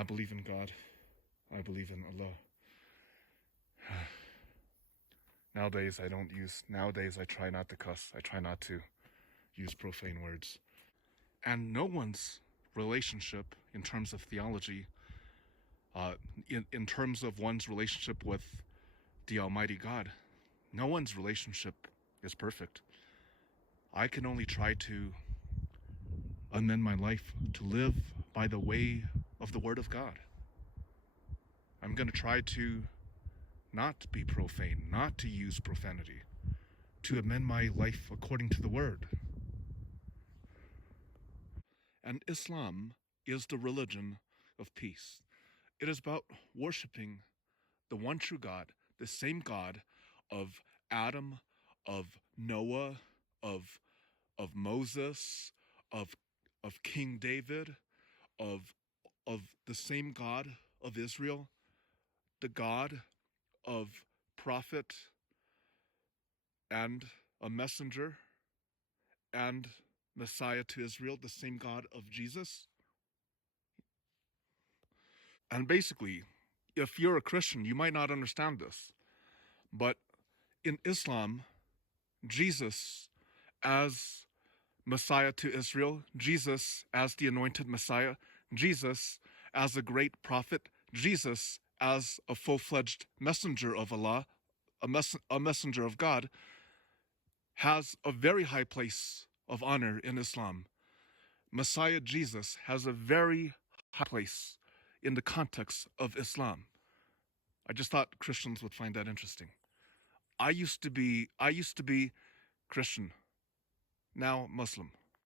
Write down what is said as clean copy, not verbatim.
I believe in God. I believe in Allah. Nowadays I try not to cuss. I try not to use profane words. And no one's relationship in terms of theology, in terms of one's relationship with the Almighty God, no one's relationship is perfect. I can only try to amend my life to live by the way of the Word of God. I'm going to try to not be profane, not to use profanity, to amend my life according to the Word. And Islam is the religion of peace. It is about worshiping the one true God, the same God of Adam, of Noah, of Moses, of King David, of the same God of Israel, the God of prophet and a messenger and Messiah to Israel, the same God of Jesus. And basically, if you're a Christian, you might not understand this, but in Islam, Jesus as Messiah to Israel, Jesus as the anointed Messiah, Jesus as a great prophet, Jesus as a full-fledged messenger of Allah, a messenger of God, has a very high place of honor in Islam. Messiah Jesus has a very high place in the context of Islam. I just thought Christians would find that interesting. I used to be Christian, now Muslim.